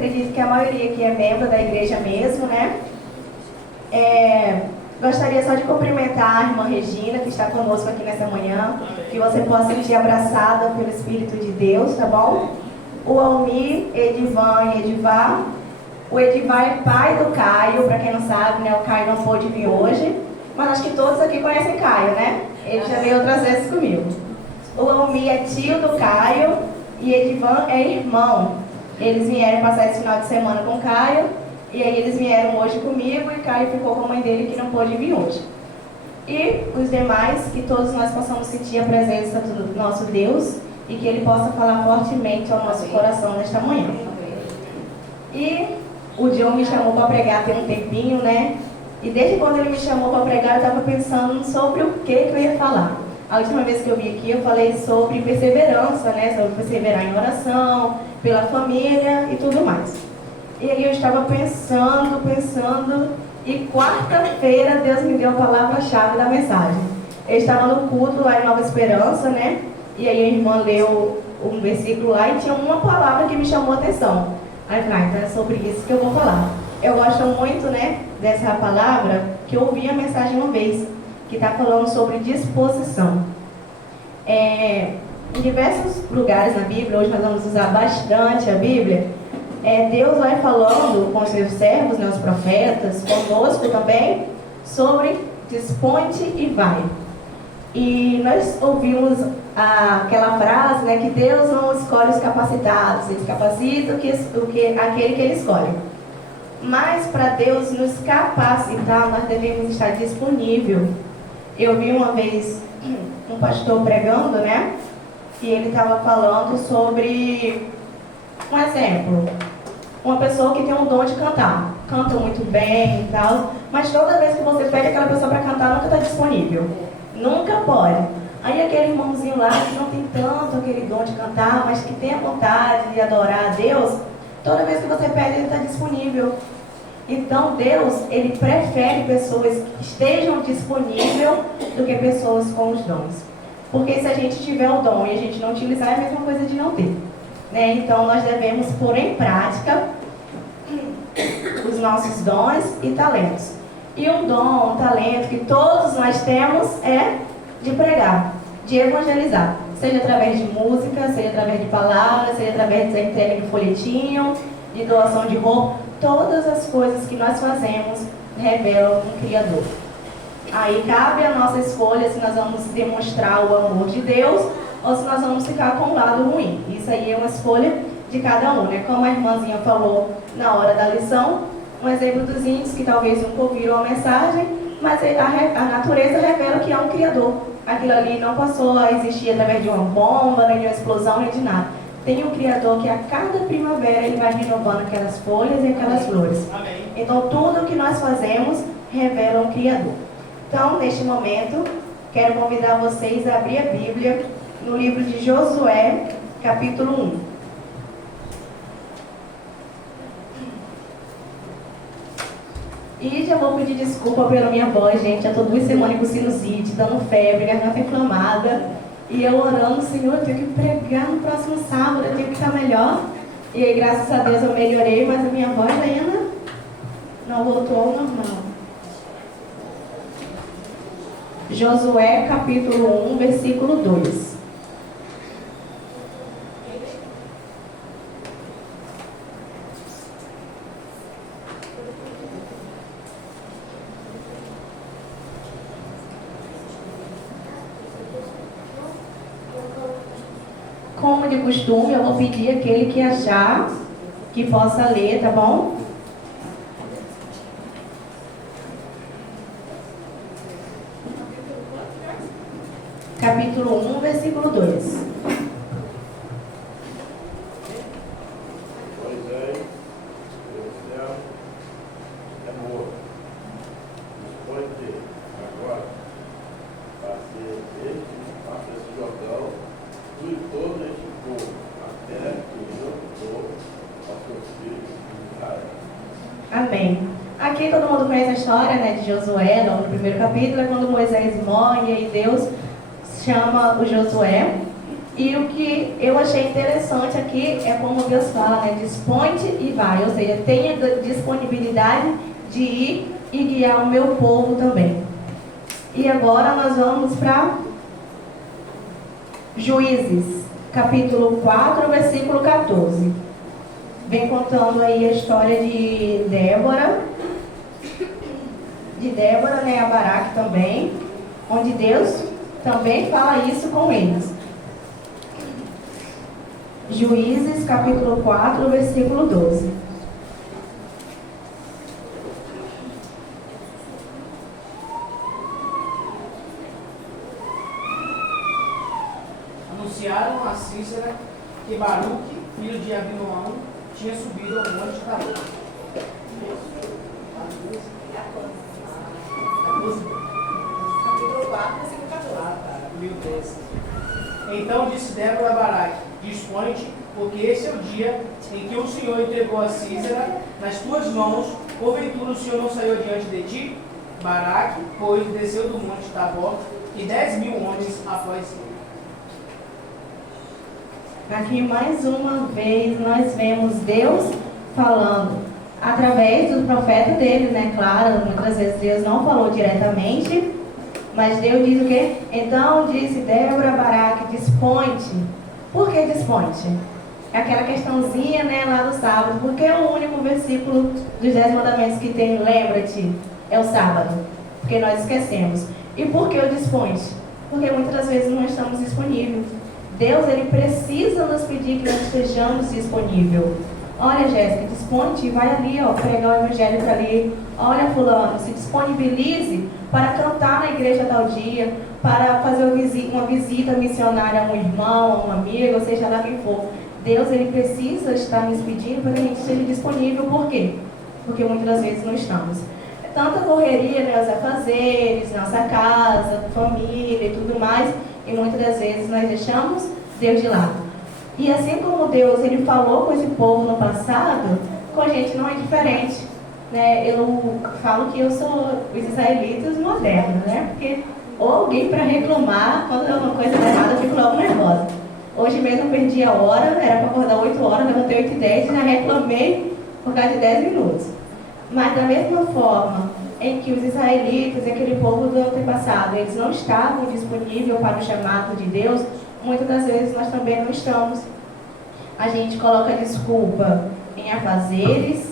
acredito que a maioria aqui é membro da igreja mesmo, né? Gostaria só de cumprimentar a irmã Regina, que está conosco aqui nessa manhã, que você possa sentir abraçada pelo Espírito de Deus, tá bom? O Almir, Edivan e Edivar. O Edivar é pai do Caio, para quem não sabe, né? O Caio não pôde vir hoje, mas acho que todos aqui conhecem Caio, né? Ele já veio outras vezes comigo. O Almir é tio do Caio e Edivan é irmão. Eles vieram passar esse final de semana com o Caio, e aí eles vieram hoje comigo, e Caio ficou com a mãe dele que não pôde vir hoje. E os demais, que todos nós possamos sentir a presença do nosso Deus, e que Ele possa falar fortemente ao nosso coração nesta manhã. E o John me chamou para pregar tem um tempinho, né? E desde quando ele me chamou para pregar, eu estava pensando sobre o que eu ia falar. A última vez que eu vim aqui, eu falei sobre perseverança, né? Sobre perseverar em oração, pela família e tudo mais. E aí eu estava pensando, e quarta-feira Deus me deu a palavra-chave da mensagem. Eu estava no culto lá em Nova Esperança, né? E aí a irmã leu um versículo lá e tinha uma palavra que me chamou a atenção. Aí eu falei, então é sobre isso que eu vou falar. Eu gosto muito, né, dessa palavra, que eu ouvi a mensagem uma vez, que está falando sobre disposição. Em diversos lugares na Bíblia, hoje nós vamos usar bastante a Bíblia, Deus vai falando com os seus servos, né, os profetas, conosco também, sobre dispõe-te e vai. E nós ouvimos aquela frase, né, que Deus não escolhe os capacitados, Ele capacita aquele que Ele escolhe. Mas para Deus nos capacitar, nós devemos estar disponível. Eu vi uma vez um pastor pregando, né? E ele estava falando sobre um exemplo. Uma pessoa que tem um dom de cantar. Canta muito bem e tal. Mas toda vez que você pede aquela pessoa para cantar, nunca está disponível. Nunca pode. Aí aquele irmãozinho lá que não tem tanto aquele dom de cantar, mas que tem a vontade de adorar a Deus, toda vez que você pede, ele está disponível. Então Deus, Ele prefere pessoas que estejam disponíveis do que pessoas com os dons. Porque se a gente tiver o dom e a gente não utilizar, é a mesma coisa de não ter, né? Então nós devemos pôr em prática os nossos dons e talentos. E um dom, um talento que todos nós temos é de pregar, de evangelizar. Seja através de música, seja através de palavras, seja através da entrega de folhetinho, de doação de roupa. Todas as coisas que nós fazemos revelam um Criador. Aí cabe a nossa escolha se nós vamos demonstrar o amor de Deus ou se nós vamos ficar com o lado ruim. Isso aí é uma escolha de cada um, né? Como a irmãzinha falou na hora da lição, um exemplo dos índios que talvez nunca ouviram a mensagem, mas a natureza revela que há um Criador. Aquilo ali não passou a existir através de uma bomba, nem de uma explosão, nem de nada. Tem um Criador que a cada primavera ele vai renovando aquelas folhas e aquelas flores. Amém. Então tudo o que nós fazemos revela um Criador. Então, neste momento, quero convidar vocês a abrir a Bíblia no livro de Josué, capítulo 1. E já vou pedir desculpa pela minha voz, gente. Já estou 2 semanas com sinusite, dando febre, garganta inflamada. E eu orando, Senhor, eu tenho que pregar no próximo sábado, eu tenho que estar melhor. E aí, graças a Deus, eu melhorei, mas a minha voz ainda não voltou ao normal. Josué, capítulo 1, versículo 2. Como de costume, eu vou pedir aquele que achar que possa ler, tá bom? Capítulo 1, versículo 2. Amém. Aqui todo mundo conhece a história, né, de Josué, no primeiro capítulo, é quando Moisés morre e aí Deus chama o Josué E o que eu achei interessante aqui é como Deus fala, né? Dispõe-te e vai. Ou seja, tenha disponibilidade de ir e guiar o meu povo também. E agora nós vamos para Juízes, capítulo 4, versículo 14. Vem contando aí a história de Débora, né, a Baraque também, onde Deus também fala isso com eles. Juízes, capítulo 4, versículo 12. Anunciaram a Cícera que Baruque, filho de Abinoão, tinha subido ao monte Tabor. Capítulo 4, versículo 14. Então disse Débora a Baraque: dispõe-te, porque esse é o dia em que o Senhor entregou a Císera nas tuas mãos. Porventura o Senhor não saiu adiante de ti? Baraque, pois, desceu do monte Tabor, e 10.000 homens após ele. Aqui mais uma vez nós vemos Deus falando através do profeta dele, né? Claro, muitas vezes Deus não falou diretamente, mas Deus diz o quê? Então disse Débora a Baraque: dispõe-te. Por que dispõe-te? É aquela questãozinha, né, lá do sábado. Porque é o único versículo dos 10 mandamentos que tem, lembra-te, é o sábado. Porque nós esquecemos. E por que o dispõe-te? Porque muitas vezes não estamos disponíveis. Deus, ele precisa nos pedir que nós estejamos disponíveis. Olha, Jéssica, dispõe-te e vai ali, ó, pregar o evangelho para ali. Olha, fulano, se disponibilize para cantar na igreja tal dia, para fazer uma visita missionária a um irmão, a um amigo, ou seja lá quem for. Deus, ele precisa estar nos pedindo para que a gente esteja disponível. Por quê? Porque muitas vezes não estamos. É tanta correria, né, os afazeres, nossa casa, família e tudo mais, e muitas das vezes nós deixamos Deus de lado. E assim como Deus, ele falou com esse povo no passado, com a gente não é diferente. Né? Eu falo que eu sou os israelitas modernos, né? Porque ou alguém para reclamar, quando é uma coisa errada, eu fico logo nervosa. Hoje mesmo eu perdi a hora, era para acordar 8 horas, levantei 8h10 e já reclamei por causa de 10 minutos. Mas da mesma forma em que os israelitas, aquele povo do antepassado, eles não estavam disponíveis para o chamado de Deus, muitas das vezes nós também não estamos. A gente coloca desculpa em afazeres,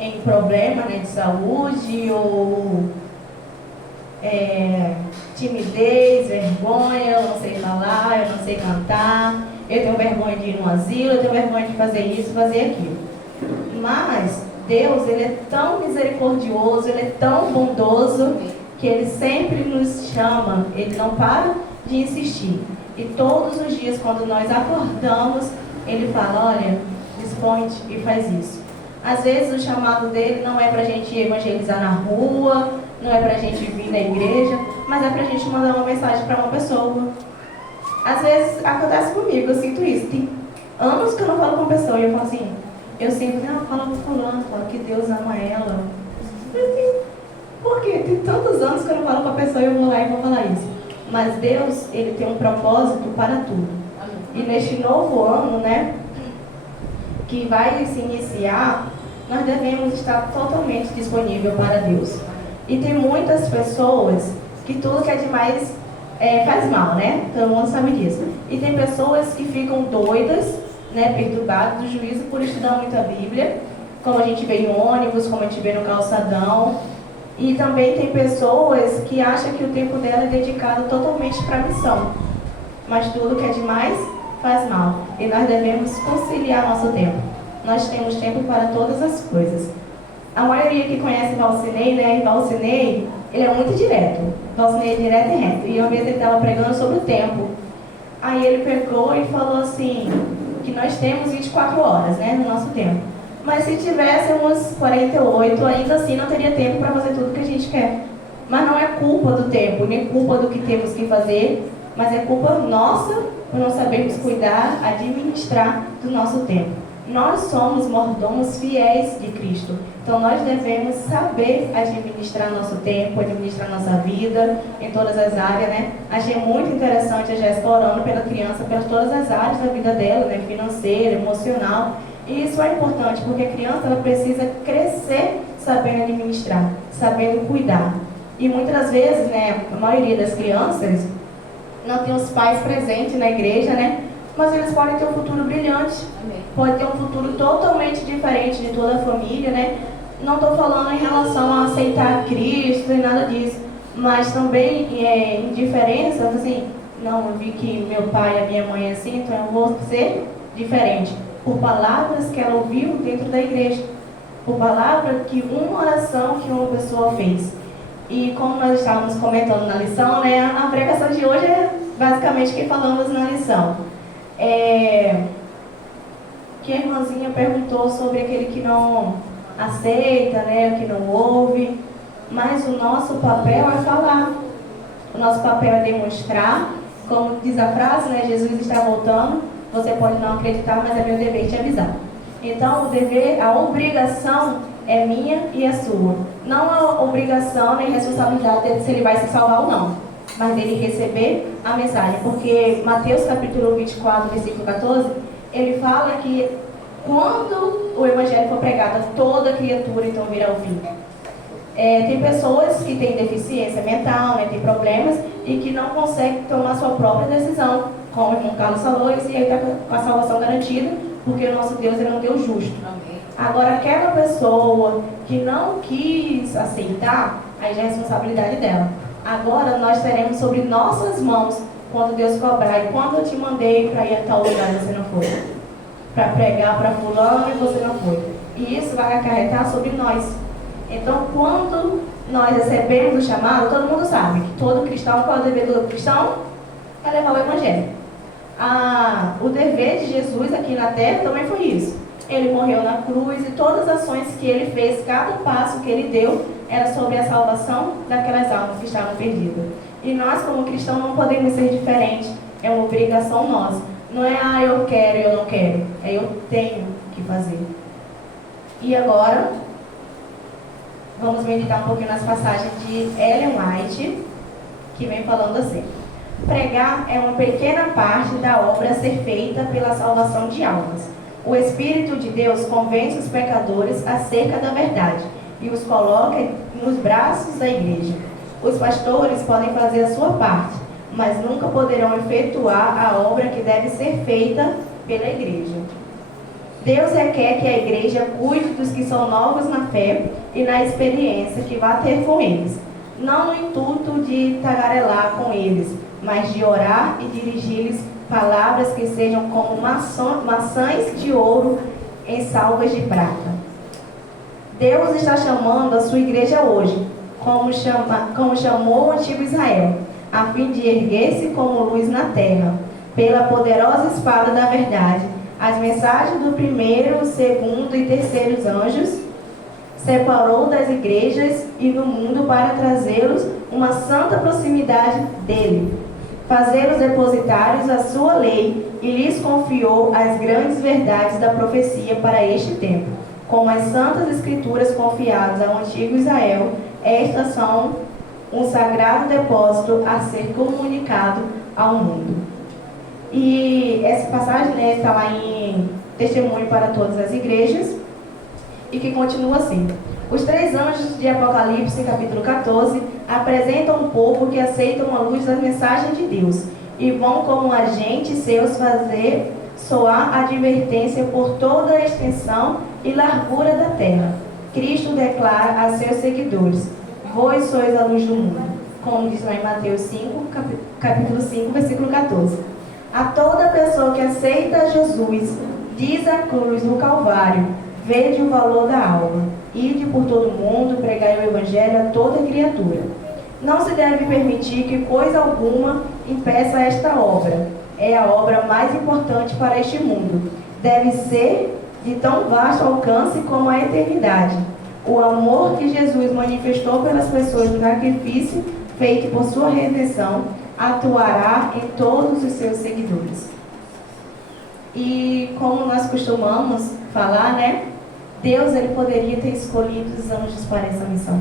em problema, né, de saúde, ou timidez, vergonha, eu não sei falar, eu não sei cantar, eu tenho vergonha de ir no asilo, eu tenho vergonha de fazer isso, fazer aquilo. Mas Deus, ele é tão misericordioso, ele é tão bondoso, que ele sempre nos chama, ele não para de insistir. E todos os dias, quando nós acordamos, ele fala: olha, dispõe-te e faz isso. Às vezes o chamado dele não é para a gente evangelizar na rua, não é para a gente vir na igreja, mas é para a gente mandar uma mensagem para uma pessoa. Às vezes acontece comigo, eu sinto isso. Tem anos que eu não falo com a pessoa e eu falo assim, eu sinto, não, fala com fulano, fala que Deus ama ela. Por quê? Tem tantos anos que eu não falo com a pessoa e eu vou lá e vou falar isso. Mas Deus, ele tem um propósito para tudo. E neste novo ano, né, que vai se iniciar, nós devemos estar totalmente disponível para Deus. E tem muitas pessoas que tudo que é demais faz mal, né? Todo mundo sabe disso. E tem pessoas que ficam doidas, né, perturbadas do juízo por estudar muito a Bíblia, como a gente vê em ônibus, como a gente vê no calçadão. E também tem pessoas que acham que o tempo dela é dedicado totalmente para a missão. Mas tudo que é demais faz mal. E nós devemos conciliar nosso tempo. Nós temos tempo para todas as coisas. A maioria que conhece Valcinei, né? E Valcinei, ele é muito direto. Valcinei é direto e reto. E uma vez ele estava pregando sobre o tempo. Aí ele pegou e falou assim, que nós temos 24 horas, né? No nosso tempo. Mas se tivéssemos 48, ainda assim não teria tempo para fazer tudo que a gente quer. Mas não é culpa do tempo, nem culpa do que temos que fazer, mas é culpa nossa por não sabermos cuidar, administrar do nosso tempo. Nós somos mordomos fiéis de Cristo. Então nós devemos saber administrar nosso tempo, administrar nossa vida em todas as áreas, né? Achei muito interessante a Jéssica orando pela criança, pelas todas as áreas da vida dela, né? Financeira, emocional. E isso é importante, porque a criança ela precisa crescer sabendo administrar, sabendo cuidar. E muitas vezes, né, a maioria das crianças não tem os pais presentes na igreja, né? Mas eles podem ter um futuro brilhante. Amém. Pode ter um futuro totalmente diferente de toda a família, né? Não estou falando em relação a aceitar Cristo e nada disso, mas também em diferença, assim, não, eu vi que meu pai e a minha mãe é assim, então eu vou ser diferente. Por palavras que ela ouviu dentro da igreja, por palavra que uma oração que uma pessoa fez. E como nós estávamos comentando na lição, né, a pregação de hoje é basicamente o que falamos na lição. Que a irmãzinha perguntou sobre aquele que não aceita, né, que não ouve, mas o nosso papel é falar, o nosso papel é demonstrar, como diz a frase, né, Jesus está voltando, você pode não acreditar, mas é meu dever te avisar. Então o dever, a obrigação é minha e é sua, não a obrigação nem responsabilidade dele se ele vai se salvar ou não, mas dele receber a mensagem, porque Mateus capítulo 24, versículo 14, ele fala que quando o evangelho for pregado a toda criatura, então virá o fim. Tem pessoas que têm deficiência mental, né, tem problemas e que não conseguem tomar sua própria decisão, como o irmão Carlos falou, e aí está com a salvação garantida, porque o nosso Deus é um Deus justo. Amém. Agora, aquela pessoa que não quis aceitar, aí já é responsabilidade dela. Agora nós teremos sobre nossas mãos quando Deus cobrar. E quando eu te mandei para ir a tal lugar e você não foi, para pregar para fulano e você não foi, e isso vai acarretar sobre nós. Então quando nós recebemos o chamado, todo mundo sabe que todo cristão, qual é o dever do cristão? É levar o evangelho. O dever de Jesus aqui na terra também foi isso. Ele morreu na cruz e todas as ações que ele fez, cada passo que ele deu, era sobre a salvação daquelas almas que estavam perdidas. E nós, como cristãos, não podemos ser diferentes. É uma obrigação nossa. Não é, eu quero e eu não quero. É, eu tenho que fazer. E agora, vamos meditar um pouquinho nas passagens de Ellen White, que vem falando assim. Pregar é uma pequena parte da obra a ser feita pela salvação de almas. O Espírito de Deus convence os pecadores acerca da verdade e os coloca nos braços da igreja. Os pastores podem fazer a sua parte, mas nunca poderão efetuar a obra que deve ser feita pela igreja. Deus requer que a igreja cuide dos que são novos na fé e na experiência que vai ter com eles, não no intuito de tagarelar com eles, mas de orar e dirigir-lhes palavras que sejam como maçãs de ouro em salvas de prata. Deus está chamando a sua igreja hoje, como chamou o antigo Israel, a fim de erguer-se como luz na terra, pela poderosa espada da verdade. As mensagens do primeiro, segundo e terceiros anjos separou das igrejas e do mundo para trazê-los uma santa proximidade dele, fazê-los depositários a sua lei, e lhes confiou as grandes verdades da profecia para este tempo. Como as santas escrituras confiadas ao antigo Israel, estas são um sagrado depósito a ser comunicado ao mundo. E essa passagem, né, está lá em Testemunho para Todas as Igrejas, e que continua assim. Os 3 anjos de Apocalipse, capítulo 14, apresentam um povo que aceitam a luz da mensagem de Deus e vão como agentes seus fazer soar a advertência por toda a extensão e largura da terra. Cristo declara a seus seguidores: vós sois a luz do mundo, como diz lá em Mateus 5, capítulo 5, versículo 14. A toda pessoa que aceita Jesus, diz a cruz do Calvário, vede o valor da alma. Ide por todo o mundo, pregai o evangelho a toda criatura. Não se deve permitir que coisa alguma impeça esta obra. É a obra mais importante para este mundo. Deve ser de tão vasto alcance como a eternidade. O amor que Jesus manifestou pelas pessoas no sacrifício feito por sua redenção atuará em todos os seus seguidores. E como nós costumamos falar, né? Deus, ele poderia ter escolhido os anjos para essa missão.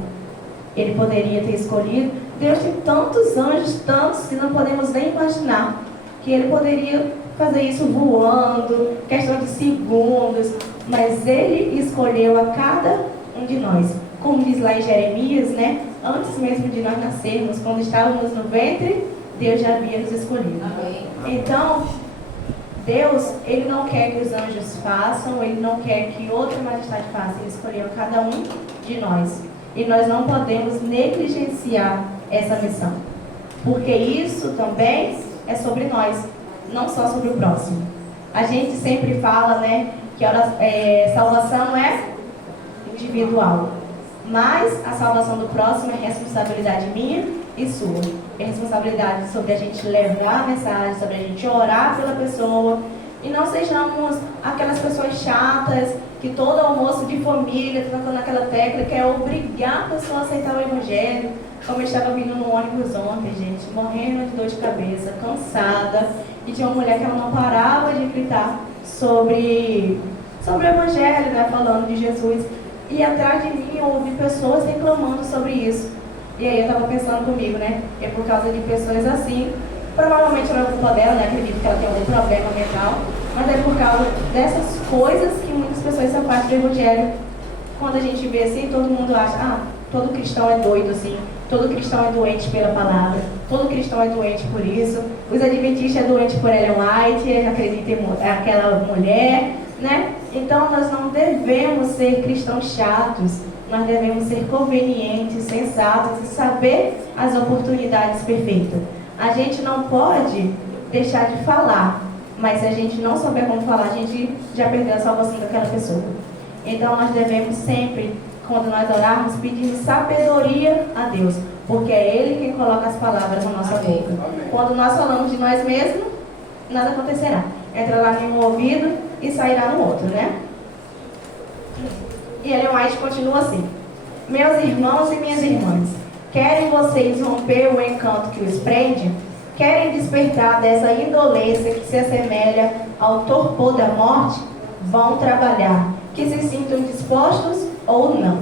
Ele poderia ter escolhido. Deus tem tantos anjos, tantos, que não podemos nem imaginar. Que ele poderia fazer isso voando, questão de segundos. Mas ele escolheu a cada um de nós. Como diz lá em Jeremias, né? Antes mesmo de nós nascermos, quando estávamos no ventre, Deus já havia nos escolhido. Amém. Então, Deus, ele não quer que os anjos façam, ele não quer que outra majestade faça. Ele escolheu cada um de nós. E nós não podemos negligenciar essa missão. Porque isso também é sobre nós, não só sobre o próximo. A gente sempre fala, né, que a salvação é individual. Mas a salvação do próximo é responsabilidade minha e sua. É responsabilidade sobre a gente levar a mensagem, sobre a gente orar pela pessoa. E não sejamos aquelas pessoas chatas que todo almoço de família, tocando naquela tecla, quer obrigar a pessoa a aceitar o evangelho. Como eu estava vindo no ônibus ontem, gente, morrendo de dor de cabeça, cansada. E tinha uma mulher que ela não parava de gritar sobre o evangelho, né, falando de Jesus. E atrás de mim eu ouvi pessoas reclamando sobre isso. E aí eu estava pensando comigo, né? É por causa de pessoas assim. Provavelmente não é culpa dela, né? Acredito que ela tem algum problema mental. Mas é por causa dessas coisas que muitas pessoas se afastam do evangelho. Quando a gente vê assim, todo mundo acha, todo cristão é doido assim. Todo cristão é doente pela palavra. Todo cristão é doente por isso. Os adventistas é doente por Ellen White, acredita em aquela mulher, né? Então nós não devemos ser cristãos chatos. Nós devemos ser convenientes, sensatos e saber as oportunidades perfeitas. A gente não pode deixar de falar, mas se a gente não souber como falar, a gente já perdeu a salvação daquela pessoa. Então nós devemos sempre, quando nós orarmos, pedir sabedoria a Deus, porque é Ele quem coloca as palavras na nossa boca. Quando nós falamos de nós mesmos, nada acontecerá. Entrará em um ouvido e sairá no outro, né? E Ellen White continua assim: meus irmãos e minhas irmãs, querem vocês romper o encanto que os prende? Querem despertar dessa indolência que se assemelha ao torpor da morte? Vão trabalhar, que se sintam dispostos ou não.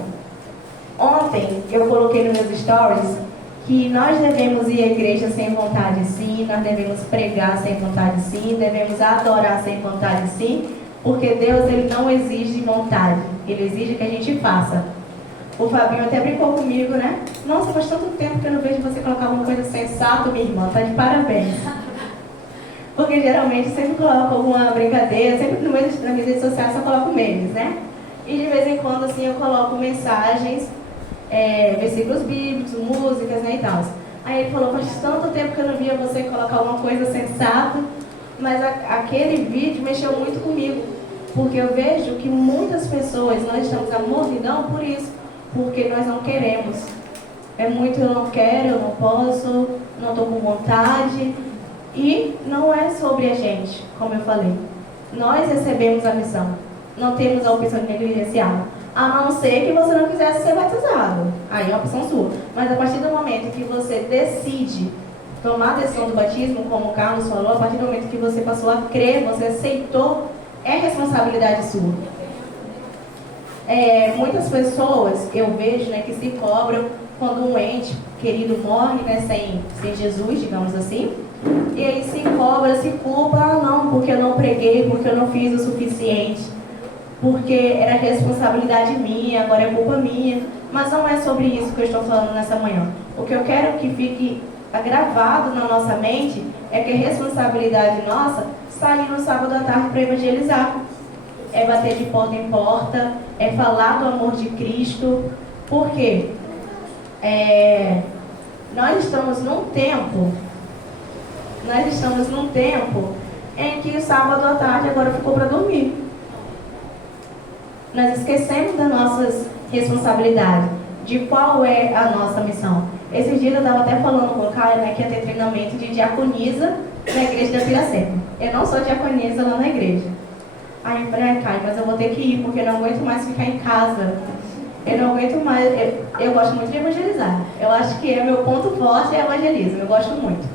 Ontem eu coloquei nos meus stories que nós devemos ir à igreja sem vontade sim, nós devemos pregar sem vontade sim, devemos adorar sem vontade sim, porque Deus, ele não exige vontade, ele exige que a gente faça. O Fabinho até brincou comigo, né? Nossa, faz tanto tempo que eu não vejo você colocar alguma coisa sensata, minha irmã, tá de parabéns. Porque geralmente sempre coloco alguma brincadeira, sempre no meio das minhas redes sociais só coloco memes, né? E de vez em quando assim eu coloco mensagens, versículos bíblicos, músicas, né, e tal. Aí ele falou, faz tanto tempo que eu não via você colocar alguma coisa sensata, mas aquele vídeo mexeu muito comigo, porque eu vejo que muitas pessoas, nós estamos à mornidão por isso, porque nós não queremos. É muito eu não quero, eu não posso, não estou com vontade. E não é sobre a gente, como eu falei. Nós recebemos a missão, não temos a opção de negligenciá-la. A não ser que você não quisesse ser batizado. Aí é uma opção sua. Mas a partir do momento que você decide tomar a decisão do batismo, como o Carlos falou, a partir do momento que você passou a crer, você aceitou, é responsabilidade sua. Muitas pessoas, eu vejo, né, que se cobram quando um ente querido morre, né, sem Jesus, digamos assim. E aí se cobra, se culpa, não, porque eu não preguei, porque eu não fiz o suficiente, porque era responsabilidade minha, agora é culpa minha. Mas não é sobre isso que eu estou falando nessa manhã. O que eu quero que fique gravado na nossa mente é que a responsabilidade nossa sair no sábado à tarde para evangelizar. É bater de porta em porta, é falar do amor de Cristo. Por quê? Nós estamos num tempo em que o sábado à tarde agora ficou para dormir. Nós esquecemos das nossas responsabilidades, de qual é a nossa missão. Esses dias eu estava até falando com o Caio, né, que ia ter treinamento de diaconisa na igreja da Piracema. Eu não sou diaconisa lá na igreja. Aí eu falei, Caio, mas eu vou ter que ir, porque eu não aguento mais ficar em casa. Eu não aguento mais, eu gosto muito de evangelizar. Eu acho que meu ponto forte é evangelismo, eu gosto muito.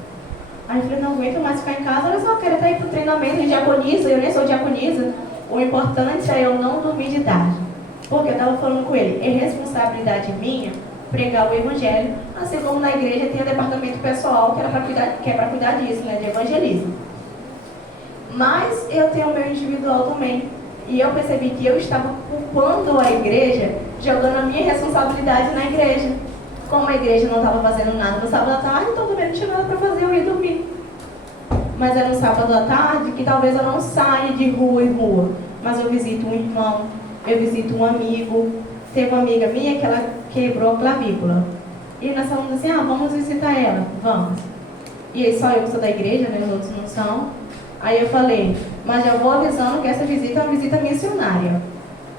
Aí eu falei, não aguento mais ficar em casa, olha só, eu quero até ir para o treinamento de diaconisa, eu nem sou diaconisa. O importante é eu não dormir de tarde. Porque eu estava falando com ele, é responsabilidade minha pregar o evangelho, assim como na igreja tem o departamento pessoal que é para cuidar disso, né, de evangelismo. Mas eu tenho o meu individual também. E eu percebi que eu estava culpando a igreja, jogando a minha responsabilidade na igreja. Como a igreja não estava fazendo nada no sábado à tarde, então também não tinha nada para fazer, eu ia dormir. Mas era no sábado à tarde que talvez eu não saia de rua em rua, mas eu visito um irmão, eu visito um amigo. Teve uma amiga minha que ela quebrou a clavícula. E nós falamos assim, vamos visitar ela, vamos. E aí só eu que sou da igreja, né, os outros não são. Aí eu falei, mas já vou avisando que essa visita é uma visita missionária.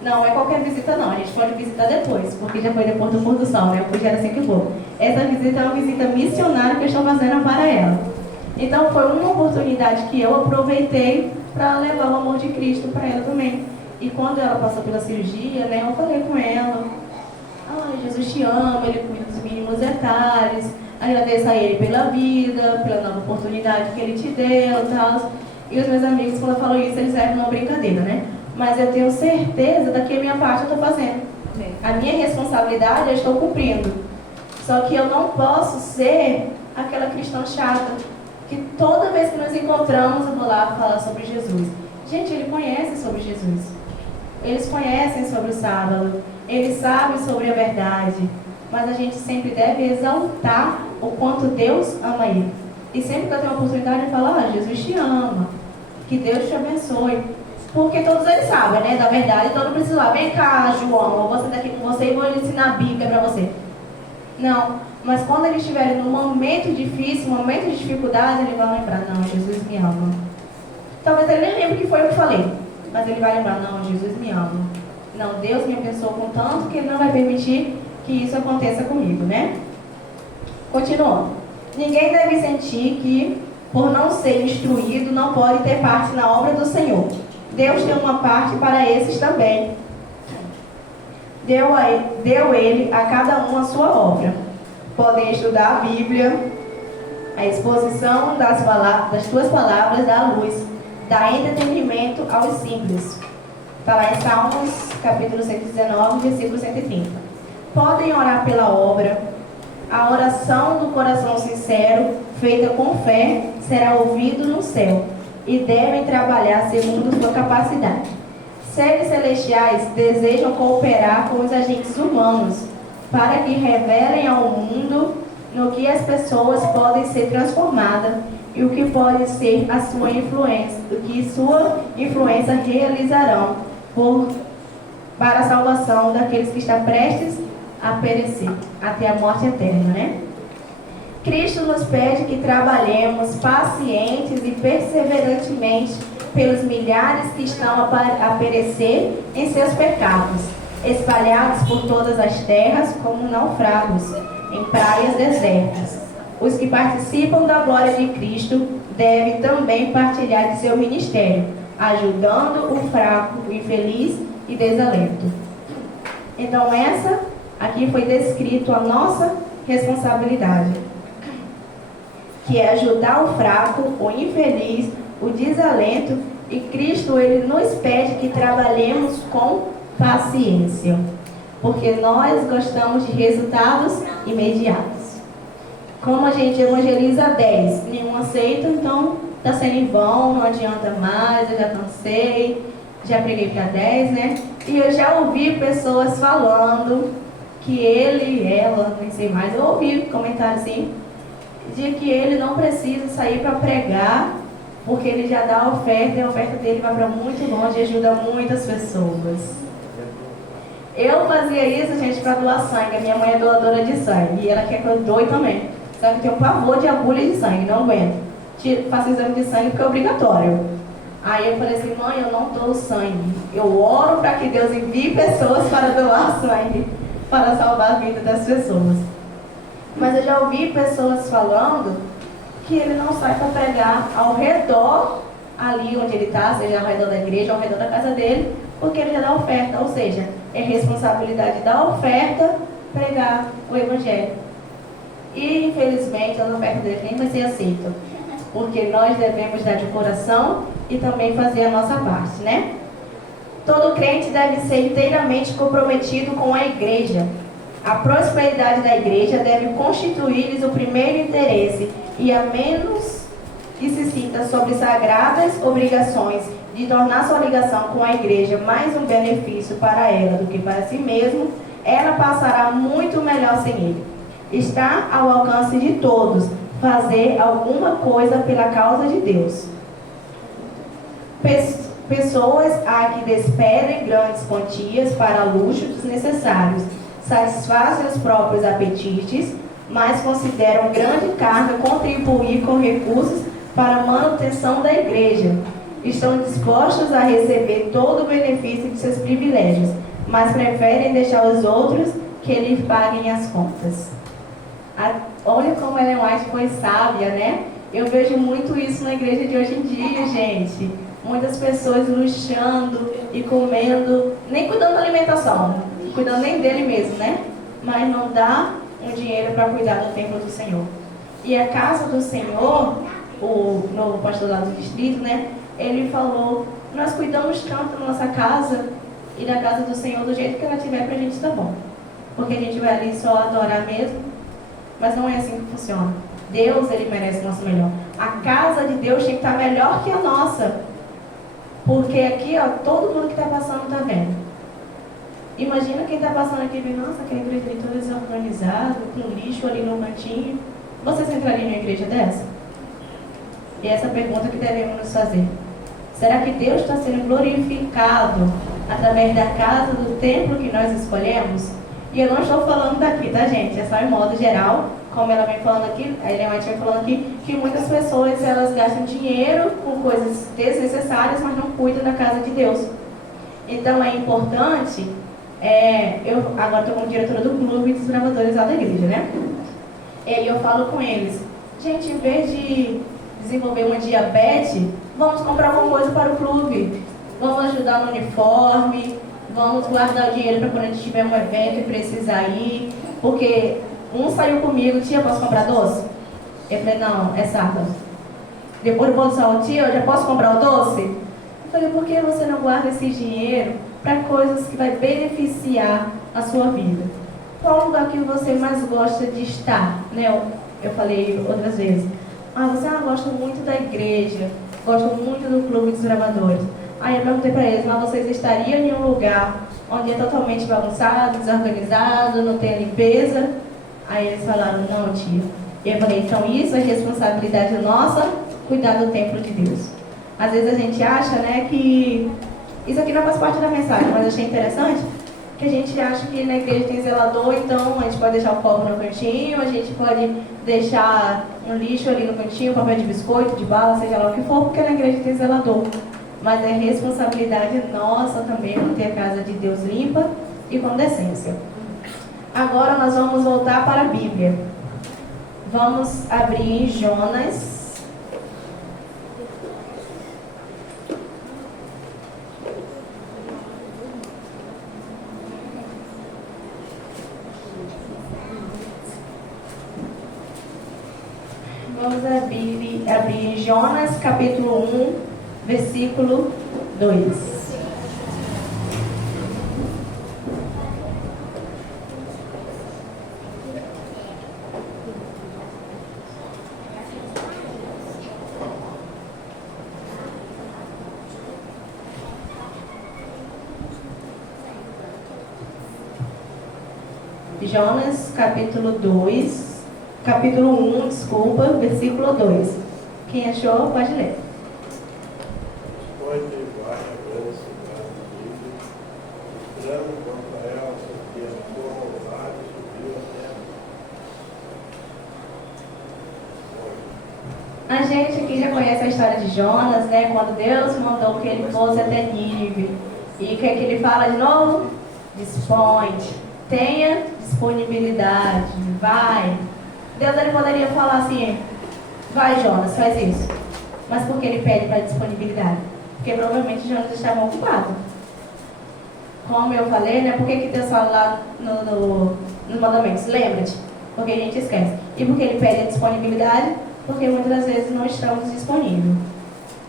Não é qualquer visita não, a gente pode visitar depois, porque já foi depois do pôr do sol, né? Eu já assim que vou. Essa visita é uma visita missionária que eu estou fazendo para ela. Então foi uma oportunidade que eu aproveitei para levar o amor de Cristo para ela também. E quando ela passou pela cirurgia, né, eu falei com ela, Jesus te ama, Ele cuida dos mínimos detalhes, agradeça a Ele pela vida, pela nova oportunidade que Ele te deu e tal. E os meus amigos, quando eu falo isso, eles levam uma brincadeira, né? Mas eu tenho certeza da que a minha parte eu estou fazendo. A minha responsabilidade eu estou cumprindo. Só que eu não posso ser aquela cristã chata, que toda vez que nos encontramos eu vou lá falar sobre Jesus. Gente, ele conhece sobre Jesus. Eles conhecem sobre o sábado. Eles sabem sobre a verdade. Mas a gente sempre deve exaltar o quanto Deus ama ele. E sempre que eu tenho a oportunidade de falar, Jesus te ama. Que Deus te abençoe. Porque todos eles sabem, né, da verdade. Então não precisa lá, vem cá, João, eu vou sentar aqui com você e vou ensinar a Bíblia para você. Não, mas quando eles estiverem num momento difícil, um momento de dificuldade, ele vai lembrar, não, Jesus me ama. Talvez ele nem lembre que foi eu que falei, mas ele vai lembrar, não, Jesus me ama. Não, Deus me abençoou com tanto que ele não vai permitir que isso aconteça comigo, né? Continuando. Ninguém deve sentir que, por não ser instruído, não pode ter parte na obra do Senhor. Deus tem uma parte para esses também. Deu ele a cada um a sua obra. Podem estudar a Bíblia, a exposição das tuas palavras dá luz, dá entretenimento aos simples. Está lá em Salmos, capítulo 119, versículo 130. Podem orar pela obra. A oração do coração sincero, feita com fé, será ouvido no céu, e devem trabalhar segundo sua capacidade. Seres celestiais desejam cooperar com os agentes humanos para que revelem ao mundo no que as pessoas podem ser transformadas e o que pode ser a sua influência, o que sua influência realizarão para a salvação daqueles que estão prestes a perecer, até a morte eterna, né? Cristo nos pede que trabalhemos pacientes e perseverantemente pelos milhares que estão a perecer em seus pecados, espalhados por todas as terras como naufragos, em praias desertas. Os que participam da glória de Cristo devem também partilhar de seu ministério, ajudando o fraco, o infeliz e desalento. Então essa aqui foi descrito a nossa responsabilidade, que é ajudar o fraco, o infeliz, o desalento, e Cristo ele nos pede que trabalhemos com paciência, porque nós gostamos de resultados imediatos. Como a gente evangeliza 10, nenhum aceita, então está sendo em vão, não adianta mais, eu já cansei, já preguei para 10, né? E eu já ouvi pessoas falando que ele, ela, nem sei mais, eu ouvi comentário assim, de que ele não precisa sair para pregar, porque ele já dá a oferta, e a oferta dele vai para muito longe e ajuda muitas pessoas. Eu fazia isso, gente, para doar sangue. A minha mãe é doadora de sangue e ela quer que eu doe também. Só que eu tenho um pavor de agulha de sangue, não aguento. Faço exame de sangue porque é obrigatório. Aí eu falei assim, mãe, eu não dou sangue. Eu oro para que Deus envie pessoas para doar sangue, para salvar a vida das pessoas. Mas eu já ouvi pessoas falando que ele não sai para pregar ao redor, ali onde ele está, seja ao redor da igreja, ao redor da casa dele, porque ele já dá oferta, ou seja, é responsabilidade da oferta pregar o evangelho. E infelizmente a oferta dele nem vai ser aceita. porque nós devemos dar de coração e também fazer a nossa parte, né? Todo crente deve ser inteiramente comprometido com a igreja. A prosperidade da igreja deve constituir-lhes o primeiro interesse, e a menos que se sinta sobre sagradas obrigações de tornar sua ligação com a igreja mais um benefício para ela do que para si mesmo, ela passará muito melhor sem ele. Está ao alcance de todos fazer alguma coisa pela causa de Deus. Pessoas há que despedem grandes quantias para luxos desnecessários, satisfazem os próprios apetites, mas consideram grande carga contribuir com recursos para a manutenção da igreja. Estão dispostos a receber todo o benefício de seus privilégios, mas preferem deixar os outros que lhe paguem as contas. Olha como Ellen White foi sábia, né? Eu vejo muito isso na igreja de hoje em dia, gente. Muitas pessoas luxando e comendo, nem cuidando da alimentação, cuidando nem dele mesmo, né? Mas não dá um dinheiro para cuidar do templo do Senhor. E a casa do Senhor, o novo pastor lá do distrito, né? Ele falou, nós cuidamos tanto da nossa casa e da casa do Senhor do jeito que ela tiver pra gente, tá bom. Porque a gente vai ali só adorar mesmo, mas não é assim que funciona. Deus, ele merece o nosso melhor. A casa de Deus tem que estar melhor que a nossa. Porque aqui, ó, todo mundo que está passando está vendo. Imagina quem está passando aqui e vê, nossa, aquela igreja ali toda desorganizada, com lixo ali no cantinho. Vocês entrariam numa igreja dessa? E essa pergunta que devemos nos fazer. Será que Deus está sendo glorificado através da casa, do templo que nós escolhemos? E eu não estou falando daqui, tá, gente? É só em modo geral, como ela vem falando aqui, a Ellen White vem falando aqui, que muitas pessoas, elas gastam dinheiro com coisas desnecessárias, mas não cuidam da casa de Deus. Então é importante, eu agora estou como diretora do clube dos gravadores lá da igreja, né? E eu falo com eles, gente, em vez de desenvolver uma diabetes, vamos comprar uma coisa para o clube, vamos ajudar no uniforme, vamos guardar o dinheiro para quando a gente tiver um evento e precisar ir, porque um saiu comigo, tia, posso comprar doce? Eu falei, não, é sábado. Depois do bolo de sal, tia, eu já posso comprar o doce? Eu falei, por que você não guarda esse dinheiro para coisas que vai beneficiar a sua vida? Qual o lugar que você mais gosta de estar? Né? Eu falei outras vezes, você gosta muito da igreja, gosta muito do clube dos gravadores. Aí eu perguntei para eles, mas vocês estariam em um lugar onde é totalmente bagunçado, desorganizado, não tem a limpeza? Aí eles falaram, não, tia. E eu falei, então isso é responsabilidade nossa, cuidar do templo de Deus. Às vezes a gente acha, né, que isso aqui não faz parte da mensagem, mas eu achei interessante que a gente acha que na igreja tem zelador, então a gente pode deixar o copo no cantinho, a gente pode deixar um lixo ali no cantinho, papel de biscoito, de bala, seja lá o que for, porque na igreja tem zelador. Mas é responsabilidade nossa também manter a casa de Deus limpa e com decência. Agora nós vamos voltar para a Bíblia. Vamos abrir em Jonas. Vamos abrir em Jonas, capítulo 1, versículo 2. Jonas, capítulo 1, desculpa, versículo 2. Quem achou, pode ler. Depois de várias grande cidade de Nínive, entrando contra ela, se adiantou ao lado e subiu até. A gente aqui já conhece a história de Jonas, né? Quando Deus mandou que ele fosse até Nínive. E o que é que ele fala de novo? Dispõe, tenha disponibilidade, vai. Deus, ele poderia falar assim, vai Jonas, faz isso. Mas por que ele pede para disponibilidade? Porque provavelmente Jonas estava ocupado. Como eu falei, né? Por que Deus fala lá nos mandamentos? Lembra-te, porque a gente esquece. E por que ele pede a disponibilidade? porque muitas das vezes não estamos disponíveis.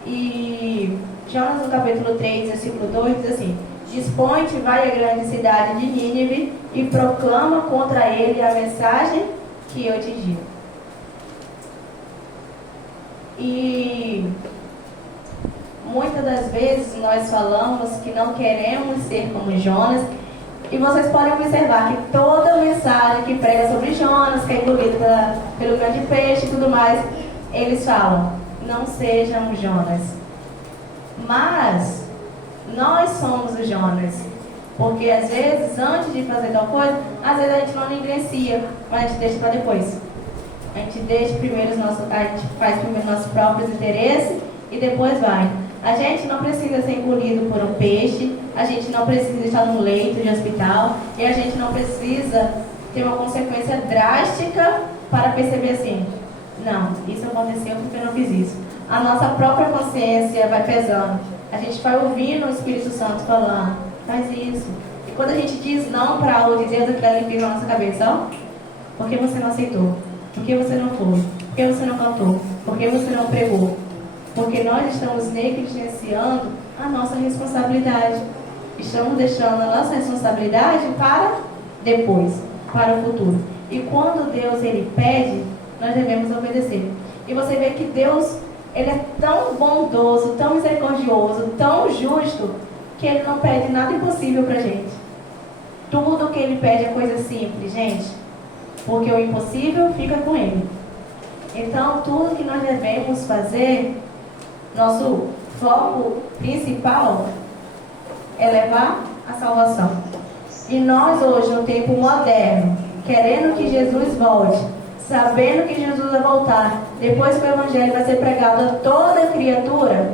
E Jonas, no capítulo 3, versículo 2, diz assim: dispõe-te, vai à grande cidade de Nínive e proclama contra ele a mensagem que eu te digo. E muitas das vezes nós falamos que não queremos ser como Jonas. E vocês podem observar que toda mensagem que prega sobre Jonas, que é engolido pelo grande peixe e tudo mais, eles falam: não sejam Jonas. Mas nós somos o Jonas. Porque às vezes, antes de fazer tal coisa, às vezes a gente não negligencia, mas a gente deixa para depois. A gente deixa primeiro a gente faz primeiro nossos próprios interesses e depois vai. A gente não precisa ser engolido por um peixe, a gente não precisa estar num leito de hospital e a gente não precisa ter uma consequência drástica para perceber assim: não, isso aconteceu porque eu não fiz isso. A nossa própria consciência vai pesando. A gente vai ouvindo o Espírito Santo falando: faz isso. E quando a gente diz não para algo de Deus, aquilo ali fica na nossa cabeça: ó, por que você não aceitou? Por que você não foi? Por que você não cantou? Por que você não pregou? Porque nós estamos negligenciando a nossa responsabilidade. Estamos deixando a nossa responsabilidade para depois, para o futuro. E quando Deus ele pede, nós devemos obedecer. E você vê que Deus ele é tão bondoso, tão misericordioso, tão justo, que ele não pede nada impossível para a gente. Tudo que ele pede é coisa simples, gente. Porque o impossível fica com ele. Então, tudo que nós devemos fazer, nosso foco principal é levar a salvação. E nós hoje, no tempo moderno, querendo que Jesus volte, sabendo que Jesus vai voltar, depois que o Evangelho vai ser pregado a toda criatura,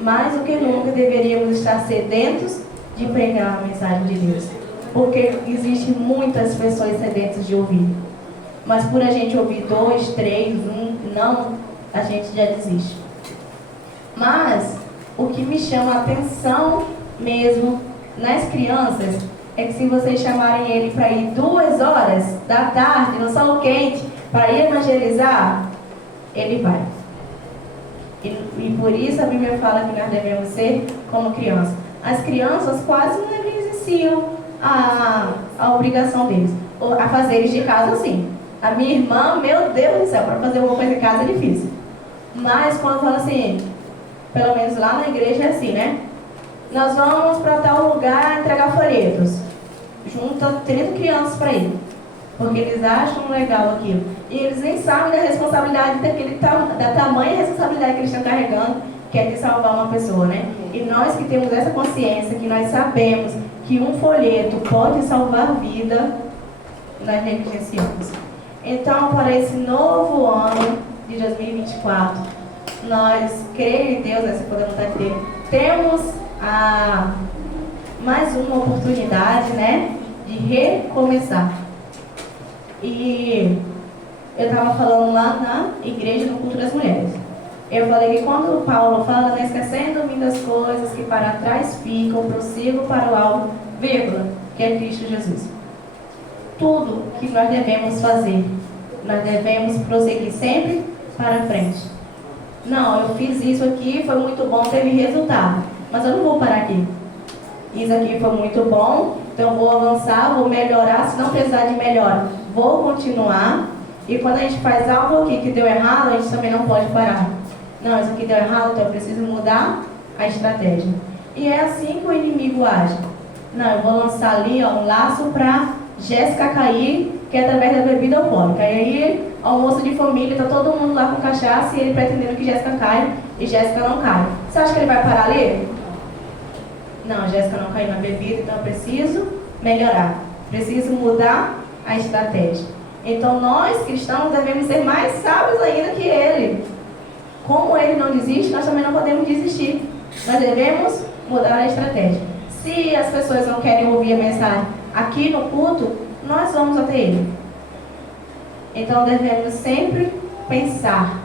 mais do que nunca deveríamos estar sedentos de pregar a mensagem de Deus. Porque existem muitas pessoas sedentas de ouvir. Mas por a gente ouvir 2, 3, 1, não, a gente já desiste. Mas o que me chama a atenção mesmo nas crianças é que se vocês chamarem ele para ir 2 horas da tarde no sol quente para ir evangelizar, ele vai. E por isso a Bíblia fala que nós devemos ser como crianças. As crianças quase não negligenciam a obrigação deles. A fazeres de casa, sim. A minha irmã, meu Deus do céu, para fazer uma coisa em casa é difícil. Mas quando fala assim, pelo menos lá na igreja é assim, né? Nós vamos para tal lugar entregar folhetos. Junta 30 crianças para ir. Porque eles acham legal aquilo. E eles nem sabem da responsabilidade da tamanha responsabilidade que eles estão carregando, que é de salvar uma pessoa, né? E nós que temos essa consciência, que nós sabemos que um folheto pode salvar vida, nós negligenciamos. Então, para esse novo ano de 2024, nós, creio em Deus, essa foi a vontade dele, temos mais uma oportunidade, né, de recomeçar. E eu estava falando lá na igreja, no culto das mulheres. Eu falei que quando Paulo fala, né, esquecendo-me das coisas que para trás ficam, prossigo para o alvo, vírgula, que é Cristo Jesus. Tudo que nós devemos fazer, nós devemos prosseguir sempre para frente. Não, eu fiz isso aqui, foi muito bom, teve resultado, mas eu não vou parar aqui. Isso aqui foi muito bom, então eu vou avançar, vou melhorar, se não precisar de melhora, vou continuar. E quando a gente faz algo aqui que deu errado, a gente também não pode parar. Não, isso aqui deu errado, então eu preciso mudar a estratégia. E é assim que o inimigo age. Não, eu vou lançar ali um laço para Jéssica cair, que é através da bebida alcoólica. E aí, almoço de família, tá todo mundo lá com cachaça e ele pretendendo que Jéssica caia e Jéssica não cai. Você acha que ele vai parar ali? Não, Jéssica não caiu na bebida, então eu preciso melhorar. Preciso mudar a estratégia. Então nós, cristãos, devemos ser mais sábios ainda que ele. Como ele não desiste, nós também não podemos desistir. Nós devemos mudar a estratégia. Se as pessoas não querem ouvir a mensagem aqui no culto, nós vamos até ele. Então devemos sempre pensar.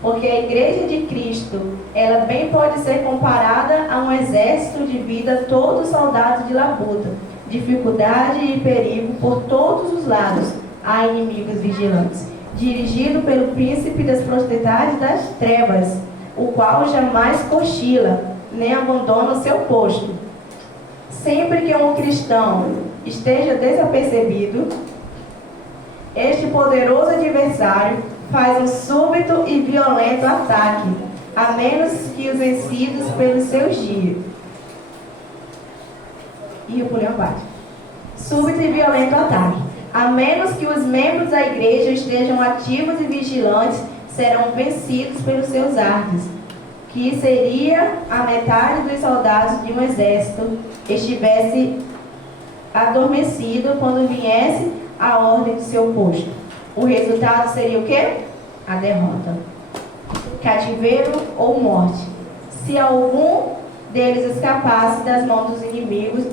Porque a igreja de Cristo, ela bem pode ser comparada a um exército de vida, todos soldados de labuta, dificuldade e perigo por todos os lados. Há inimigos vigilantes. dirigido pelo príncipe das potestades das trevas, o qual jamais cochila, nem abandona o seu posto. Sempre que um cristão esteja desapercebido, este poderoso adversário faz um súbito e violento ataque, a menos que os vencidos pelos seus dias. E eu pulei abaixo. Súbito e violento ataque. A menos que os membros da igreja estejam ativos e vigilantes, serão vencidos pelos seus artes, que seria a metade dos soldados de um exército estivesse adormecido quando viesse a ordem de seu posto. O resultado seria o quê? A derrota. Cativeiro ou morte. Se algum deles escapasse das mãos dos inimigos,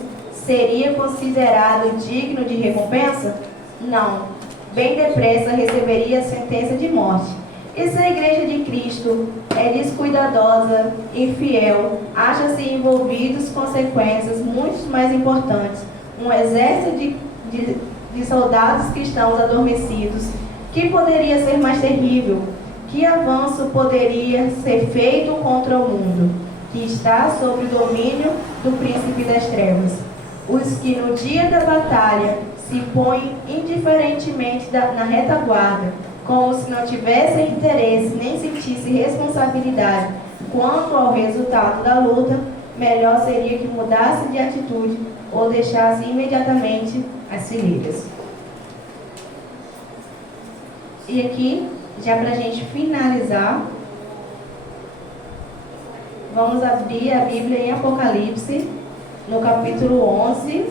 seria considerado digno de recompensa? Não. Bem depressa receberia a sentença de morte. E se a igreja de Cristo é descuidadosa, infiel, acha-se envolvidos consequências muito mais importantes, um exército de soldados cristãos adormecidos, que poderia ser mais terrível? Que avanço poderia ser feito contra o mundo, que está sob o domínio do príncipe das trevas? Os que no dia da batalha se põem indiferentemente na retaguarda, como se não tivessem interesse nem sentissem responsabilidade quanto ao resultado da luta, melhor seria que mudasse de atitude ou deixasse imediatamente as fileiras. E aqui, já para a gente finalizar, vamos abrir a Bíblia em Apocalipse, no capítulo 11,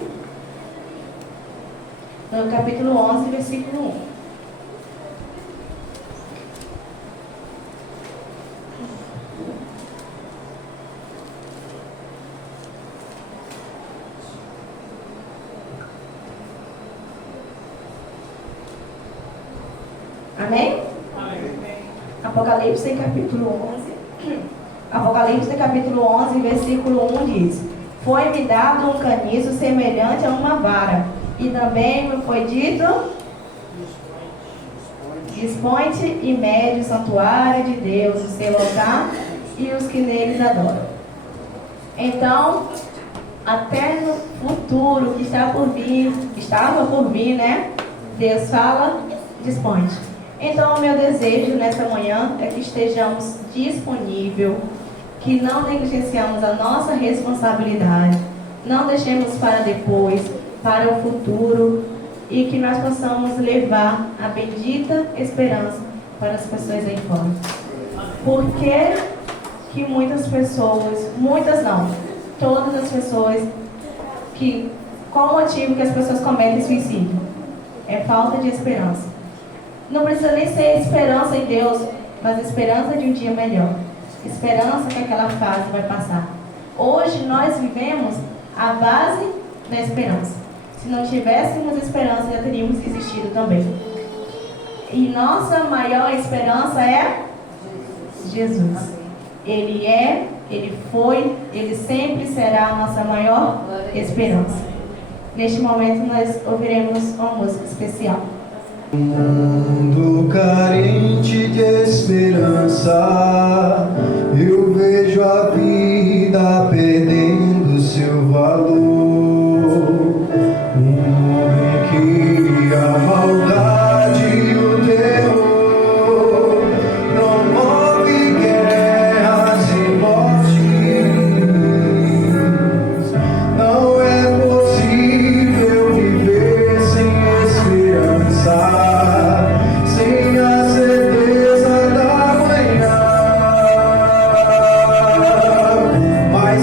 versículo 1. Amém? Apocalipse capítulo 11, versículo 1 diz: Foi-me dado um caniço semelhante a uma vara, e também me foi dito: Dispõe-te e mede o santuário de Deus, o seu altar e os que neles adoram. Então, até no futuro que estava por vir, né? Deus fala: dispõe-te. Então, o meu desejo nesta manhã é que estejamos disponíveis, que não negligenciamos a nossa responsabilidade, não deixemos para depois, para o futuro, e que nós possamos levar a bendita esperança para as pessoas aí fora. Por que muitas pessoas, muitas não, todas as pessoas, qual o motivo que as pessoas cometem suicídio? É falta de esperança. Não precisa nem ser esperança em Deus, mas esperança de um dia melhor. Esperança que aquela fase vai passar. Hoje nós vivemos a base da esperança. Se não tivéssemos esperança, já teríamos desistido também. E nossa maior esperança é Jesus. Ele é, Ele foi, Ele sempre será a nossa maior esperança. Neste momento nós ouviremos uma música especial. Mundo carente de esperança, eu vejo a vida perdendo seu valor. Um mundo em que a maldade e o terror não move guerras e mortes. Não é possível viver sem esperança, sem a certeza da manhã. Mas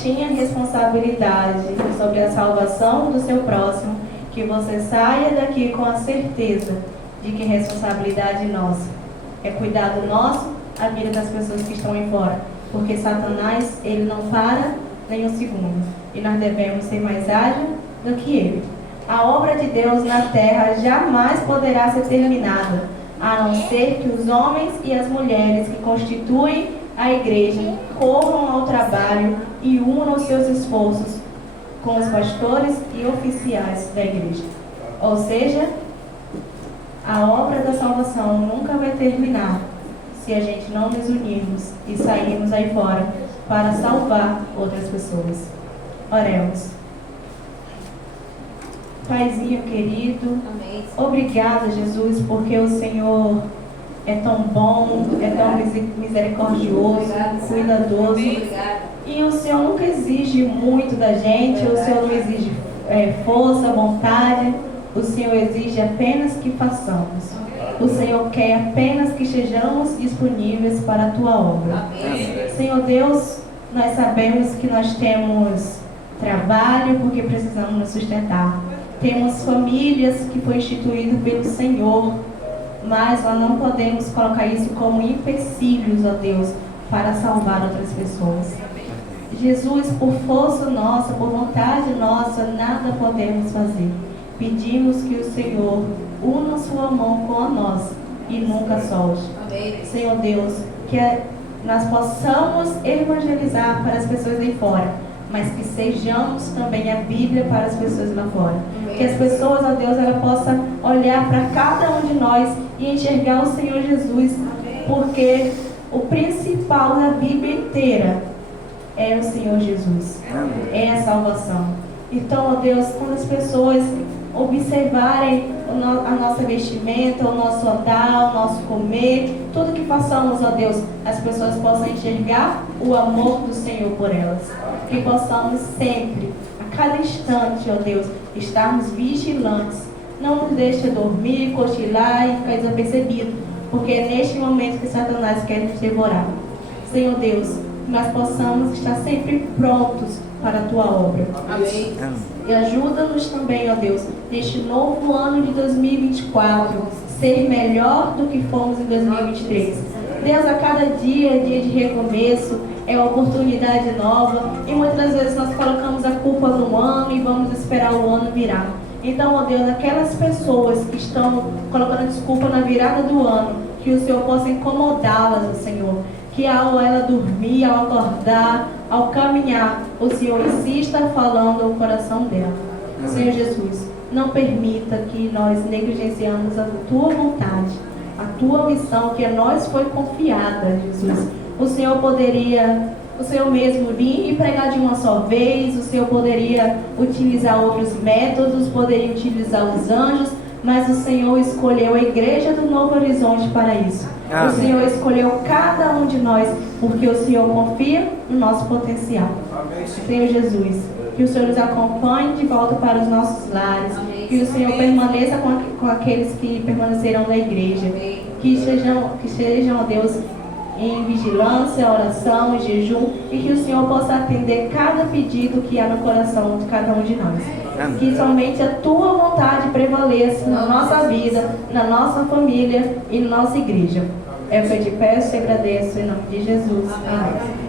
tinha responsabilidade sobre a salvação do seu próximo, que você saia daqui com a certeza de que é responsabilidade nossa. É cuidado nosso a vida das pessoas que estão em fora. Porque Satanás, ele não para nem um segundo. E nós devemos ser mais ágeis do que ele. A obra de Deus na terra jamais poderá ser terminada, a não ser que os homens e as mulheres que constituem a igreja corram ao trabalho e unam seus esforços com os pastores e oficiais da igreja. Ou seja, a obra da salvação nunca vai terminar se a gente não nos unirmos e sairmos aí fora para salvar outras pessoas. Oremos. Paizinho querido, obrigada, Jesus, porque o Senhor é tão bom, é tão misericordioso, cuidadoso. E o Senhor nunca exige muito da gente, o Senhor não exige força, vontade. O Senhor exige apenas que façamos. O Senhor quer apenas que estejamos disponíveis para a Tua obra. Senhor Deus, nós sabemos que nós temos trabalho porque precisamos nos sustentar. Temos famílias que foi instituído pelo Senhor, mas nós não podemos colocar isso como empecilhos, ó Deus, para salvar outras pessoas. Jesus, por força nossa, por vontade nossa, nada podemos fazer. Pedimos que o Senhor una sua mão com a nossa e nunca solte. Senhor Deus, que nós possamos evangelizar para as pessoas de fora, mas que sejamos também a Bíblia para as pessoas lá fora. Que as pessoas, ó Deus, ela possa olhar para cada um de nós e enxergar o Senhor Jesus, porque o principal da Bíblia inteira é o Senhor Jesus, é a salvação. Então, ó Deus, quando as pessoas observarem a nossa vestimenta, o nosso andar, o nosso comer, tudo que façamos, ó Deus, as pessoas possam enxergar o amor do Senhor por elas. Que possamos sempre, a cada instante, ó Deus, estarmos vigilantes. Não nos deixe dormir, cochilar e ficar desapercebido, porque é neste momento que Satanás quer nos devorar. Senhor Deus, que nós possamos estar sempre prontos para a Tua obra. Amém. E ajuda-nos também, ó Deus, neste novo ano de 2024, ser melhor do que fomos em 2023. Deus, a cada dia é dia de recomeço, é uma oportunidade nova, e muitas vezes nós colocamos a culpa no ano e vamos esperar o ano virar. Então, ó Deus, aquelas pessoas que estão colocando desculpa na virada do ano, que o Senhor possa incomodá-las, Senhor. Que ao ela dormir, ao acordar, ao caminhar, o Senhor insista falando ao coração dela. Senhor Jesus, não permita que nós negligenciamos a Tua vontade, a Tua missão que a nós foi confiada, Jesus. O Senhor mesmo vir e pregar de uma só vez, o Senhor poderia utilizar outros métodos, poderia utilizar os anjos, mas o Senhor escolheu a Igreja do Novo Horizonte para isso. Amém. O Senhor escolheu cada um de nós, porque o Senhor confia no nosso potencial. Amém. Senhor Jesus, que o Senhor nos acompanhe de volta para os nossos lares. Amém. Que o Senhor permaneça com aqueles que permanecerão na igreja. Amém. Que estejam, ó Deus, em vigilância, oração, jejum, e que o Senhor possa atender cada pedido que há no coração de cada um de nós. Amém. Que somente a Tua vontade prevaleça na nossa vida, na nossa família e na nossa igreja. É o que eu te peço e agradeço em nome de Jesus. Amém.